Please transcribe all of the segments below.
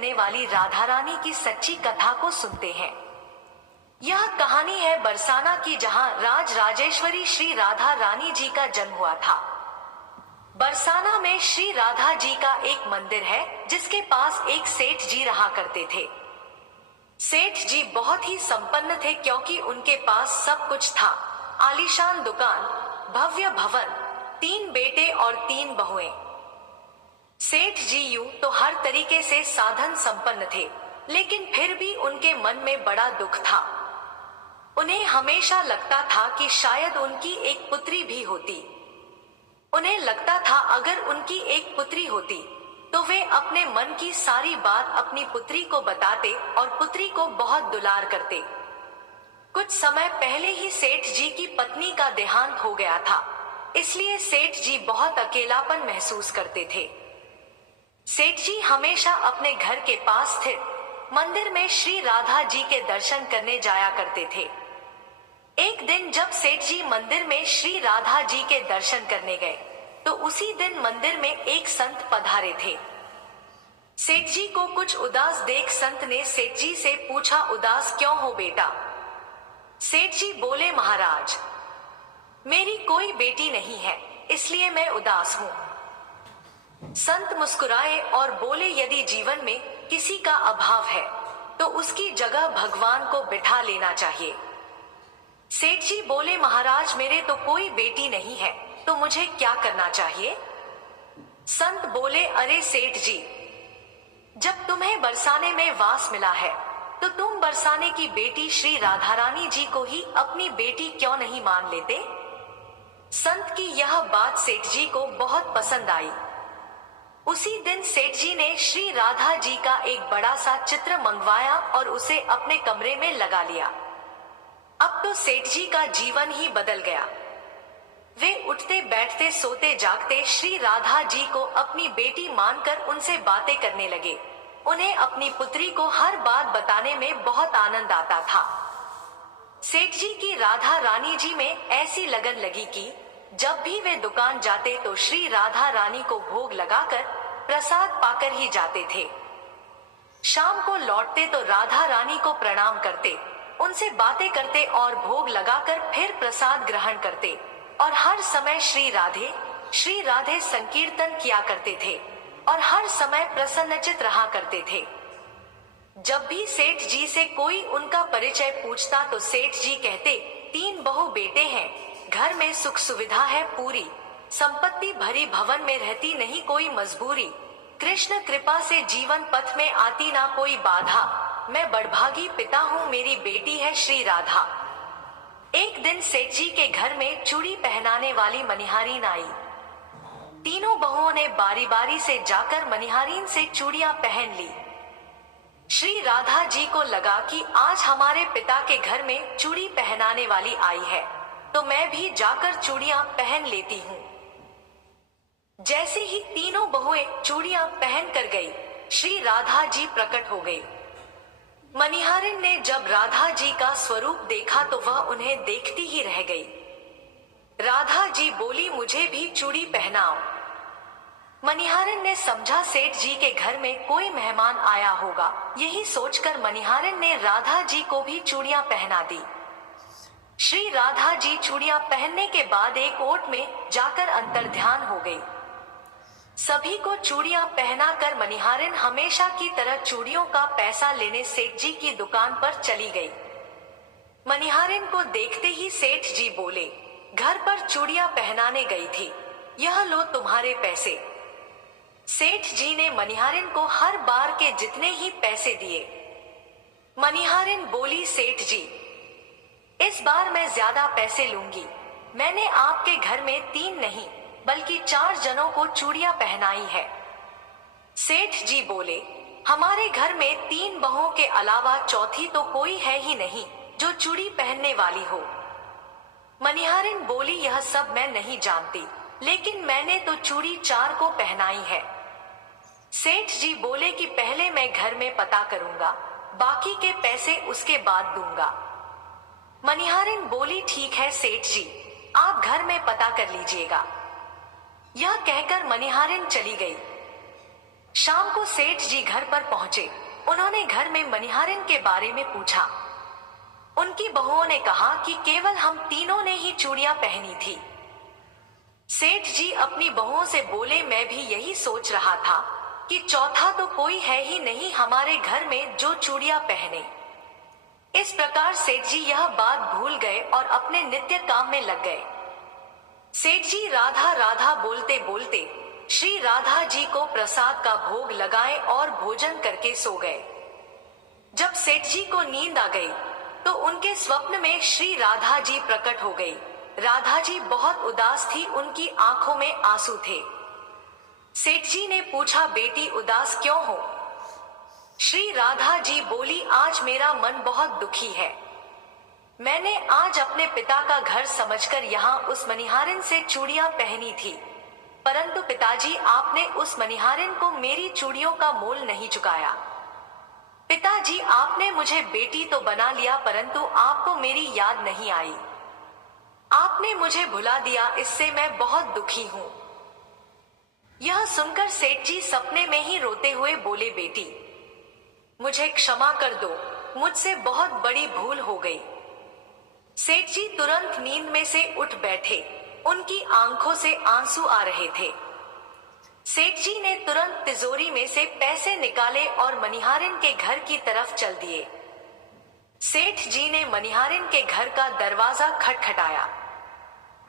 रहने वाली राधा रानी की सच्ची कथा को सुनते हैं। यह कहानी है बरसाना की, जहां राज राजेश्वरी श्री राधा रानी जी का जन्म हुआ था। बरसाना में श्री राधा जी का एक मंदिर है, जिसके पास एक सेठ जी रहा करते थे। सेठ जी बहुत ही संपन्न थे, क्योंकि उनके पास सब कुछ था। आलीशान दुकान, भव्य भवन, 3 बेटे और 3 बहुएं। सेठ जी यूं तो हर तरीके से साधन संपन्न थे, लेकिन फिर भी उनके मन में बड़ा दुख था। उन्हें हमेशा लगता था कि शायद उनकी एक पुत्री भी होती। उन्हें लगता था अगर उनकी एक पुत्री होती तो वे अपने मन की सारी बात अपनी पुत्री को बताते और पुत्री को बहुत दुलार करते। कुछ समय पहले ही सेठ जी की पत्नी का देहांत हो गया था, इसलिए सेठ जी बहुत अकेलापन महसूस करते थे। सेठ जी हमेशा अपने घर के पास स्थित मंदिर में श्री राधा जी के दर्शन करने जाया करते थे। एक दिन जब सेठ जी मंदिर में श्री राधा जी के दर्शन करने गए, तो उसी दिन मंदिर में एक संत पधारे थे। सेठ जी को कुछ उदास देख संत ने सेठ जी से पूछा, उदास क्यों हो बेटा? सेठ जी बोले, महाराज, मेरी कोई बेटी नहीं है, इसलिए मैं उदास हूँ। संत मुस्कुराए और बोले, यदि जीवन में किसी का अभाव है तो उसकी जगह भगवान को बिठा लेना चाहिए। सेठ जी बोले, महाराज, मेरे तो कोई बेटी नहीं है, तो मुझे क्या करना चाहिए? संत बोले, अरे सेठ जी, जब तुम्हें बरसाने में वास मिला है तो तुम बरसाने की बेटी श्री राधा रानी जी को ही अपनी बेटी क्यों नहीं मान लेते? संत की यह बात सेठ जी को बहुत पसंद आई। उसी दिन सेठ जी ने श्री राधा जी का एक बड़ा सा चित्र मंगवाया और उसे अपने कमरे में लगा लिया। अब तो सेठ जी का जीवन ही बदल गया। वे उठते बैठते सोते जागते श्री राधा जी को अपनी बेटी मानकर उनसे बातें करने लगे। उन्हें अपनी पुत्री को हर बात बताने में बहुत आनंद आता था। सेठ जी की राधा रानी जी में ऐसी लगन लगी कि जब भी वे दुकान जाते तो श्री राधा रानी को भोग लगाकर प्रसाद पाकर ही जाते थे। शाम को लौटते तो राधा रानी को प्रणाम करते, उनसे बातें करते और भोग लगाकर फिर प्रसाद ग्रहण करते और हर समय श्री राधे संकीर्तन किया करते थे और हर समय प्रसन्नचित रहा करते थे। जब भी सेठ जी से कोई उनका परिचय पूछता तो सेठ जी कहते, 3 बहु बेटे हैं, घर में सुख सुविधा है पूरी, संपत्ति भरी भवन में रहती नहीं कोई मजबूरी, कृष्ण कृपा से जीवन पथ में आती ना कोई बाधा, मैं बड़भागी पिता हूँ, मेरी बेटी है श्री राधा। एक दिन सेठ जी के घर में चूड़ी पहनाने वाली मनिहारीन आई। तीनों बहुओं ने बारी बारी से जाकर मनिहारीन से चूड़ियां पहन ली। श्री राधा जी को लगा कि आज हमारे पिता के घर में चूड़ी पहनाने वाली आई है, तो मैं भी जाकर चूड़ियां पहन लेती हूँ। जैसे ही तीनों बहुएं चूड़ियां पहन कर गई, श्री राधा जी प्रकट हो गई। मनिहारिन ने जब राधा जी का स्वरूप देखा तो वह उन्हें देखती ही रह गई। राधा जी बोली, मुझे भी चूड़ी पहनाओ। मनिहारिन ने समझा सेठ जी के घर में कोई मेहमान आया होगा, यही सोचकर मनिहारिन ने राधा जी को भी चूड़ियां पहना दी। श्री राधा जी चूड़ियां पहनने के बाद एक ओट में जाकर अंतर्ध्यान हो गई। सभी को चूड़ियां पहनाकर मनिहारिन हमेशा की तरह चूड़ियों का पैसा लेने सेठ जी की दुकान पर चली गई। मनिहारिन को देखते ही सेठ जी बोले, घर पर चूड़ियां पहनाने गई थी, यह लो तुम्हारे पैसे। सेठ जी ने मनिहारिन को हर बार के जितने ही पैसे दिए। मनिहारिन बोली, सेठ जी, इस बार मैं ज्यादा पैसे लूंगी। मैंने आपके घर में 3 नहीं बल्कि 4 जनों को चूड़ियां पहनाई है। सेठ जी बोले, हमारे घर में 3 बहुओं के अलावा चौथी तो कोई है ही नहीं जो चूड़ी पहनने वाली हो। मनिहारिन बोली, यह सब मैं नहीं जानती, लेकिन मैंने तो चूड़ी 4 को पहनाई है। सेठ जी बोले कि पहले मैं घर में पता करूंगा, बाकी के पैसे उसके बाद दूंगा। मनिहारिन बोली, ठीक है सेठ जी, आप घर में पता कर लीजिएगा। यह कहकर मनिहारिन चली गई। शाम को सेठ जी घर पर पहुंचे। उन्होंने घर में मनिहारिन के बारे में पूछा। उनकी बहुओं ने कहा कि केवल हम तीनों ने ही चूड़ियां पहनी थी। सेठ जी अपनी बहुओं से बोले, मैं भी यही सोच रहा था कि चौथा तो कोई है ही नहीं हमारे घर में जो चूड़ियां पहने। इस प्रकार सेठ जी यह बात भूल गए और अपने नित्य काम में लग गए। सेठ जी राधा राधा बोलते बोलते श्री राधा जी को प्रसाद का भोग लगाए और भोजन करके सो गए। जब सेठ जी को नींद आ गई तो उनके स्वप्न में श्री राधा जी प्रकट हो गई। राधा जी बहुत उदास थी, उनकी आंखों में आंसू थे। सेठ जी ने पूछा, बेटी उदास क्यों हो? श्री राधा जी बोली, आज मेरा मन बहुत दुखी है। मैंने आज अपने पिता का घर समझकर यहाँ उस मनिहारिन से चूड़ियां पहनी थी, परंतु पिताजी आपने उस मनिहारिन को मेरी चूड़ियों का मोल नहीं चुकाया। पिताजी आपने मुझे बेटी तो बना लिया, परंतु आपको मेरी याद नहीं आई। आपने मुझे भुला दिया, इससे मैं बहुत दुखी हूँ। यह सुनकर सेठ जी सपने में ही रोते हुए बोले, बेटी मुझे क्षमा कर दो, मुझसे बहुत बड़ी भूल हो गई। सेठ जी तुरंत नींद में से उठ बैठे, उनकी आंखों से आंसू आ रहे थे। सेठ जी ने तुरंत तिजोरी में से पैसे निकाले और मनिहारिन के घर की तरफ चल दिए। सेठ जी ने मनिहारिन के घर का दरवाजा खटखटाया।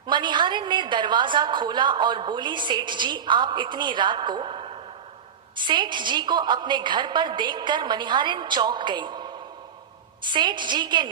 मनिहारिन ने दरवाजा खोला और बोली, सेठ जी आप इतनी रात को? सेठ जी को अपने घर पर देखकर मनिहारिन चौंक गई। सेठ जी के